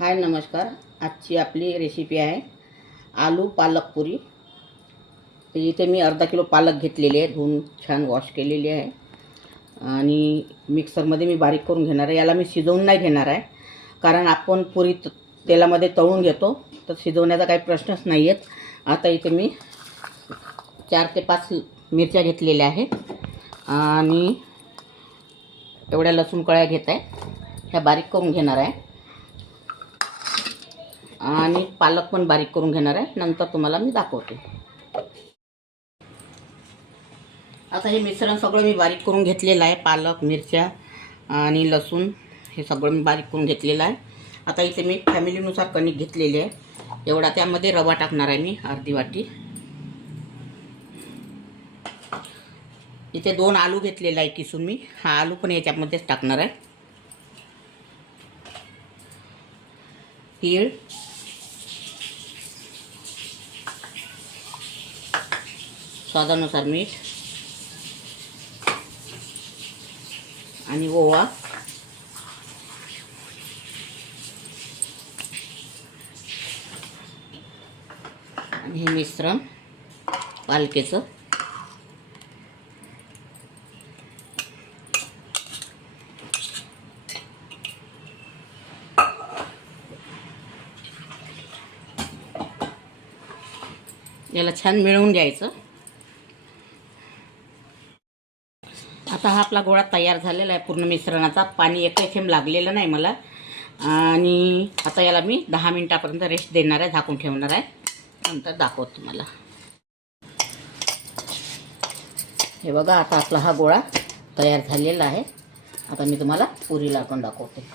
हाय नमस्कार. आजची आपली रेसिपी आहे आलू पालक पुरी. इथे मी अर्धा किलो पालक घेतलेली आहे, धुवून छान वॉश केलेली आहे आणि मिक्सरमध्ये मी बारीक करून घेणार आहे. याला मी शिजवून नाही घेणार आहे, कारण आपण पुरी तेलामध्ये तळून घेतो, तर शिजवण्याचा काही प्रश्नच नाही आहेत. आता इथे मी 4 ते 5 मिरच्या घेतलेल्या आहे आणि एवढ्या लसूण कळ्या घेत आहे. ह्या बारीक करून घेणार आहे आणि पालक पण बारीक करून घेणार आहे. नंतर तुम्हाला मी दाखवते. आता हे मिश्रण सगळं मी बारीक करून घेतलेलं आहे. पालक, मिरच्या आणि लसूण हे सगळं मी बारीक करून घेतलेलं आहे. आता इथे मी फॅमिलीनुसार कणिक घेतलेली आहे. एवढा त्यामध्ये रवा टाकणार आहे मी, अर्धी वाटी. इथे 2 आलू घेतलेला आहे किसून मी. हा आलू पण याच्यामध्येच टाकणार आहे. तीळ, स्वादानुसार मीठ आणि ओवा. आणि हे मिश्रण पालकेचं याला छान मिळवून घ्यायचं. आता हा आपला गोळा तयार झालेला आहे पूर्ण मिश्रणाचा. पाणी एकही थेंब लागलेलं नाही मला. आणि आता याला मी 10 मिनिटापर्यंत रेस्ट देणार आहे, झाकून ठेवणार आहे. नंतर दाखवतो तुम्हाला. हे बघा, आता आपला हा गोळा तयार झालेला आहे. आता मी तुम्हाला पुरी लाटून दाखवते.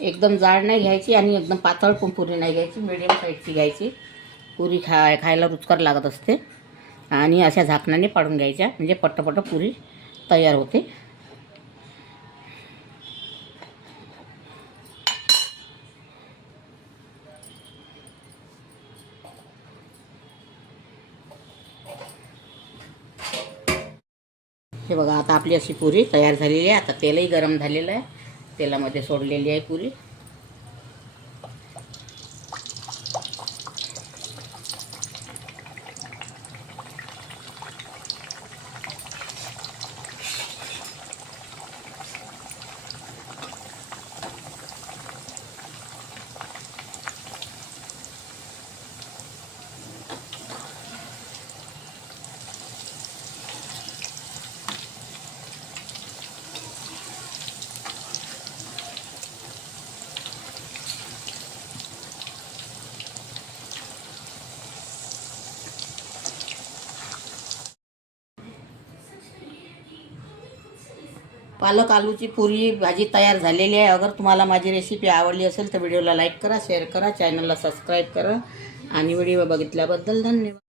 एकदम जाड नाही घ्यायची आणि एकदम पातळ पण पुरी नाही घ्यायची, मीडियम साईजची घ्यायची. पुरी खायला रुचकर लागत असते. आणि अशा झाकणाने पाडून घ्यायच्या, म्हणजे पट्टपट्ट पुरी तयार होते. हे बघा, आता आपली अशी पुरी तयार झालेली आहे. आता तेलही गरम झालेलं आहे, तेलामध्ये सोडलेली आहे पुरी. पालक आलूची पुरी भाजी तयार झालेली आहे. अगर तुम्हाला माझी रेसिपी आवडली असेल तर व्हिडिओला लाईक करा, शेअर करा, चॅनलला सबस्क्राईब करा आणि व्हिडिओ बघितल्याबद्दल धन्यवाद.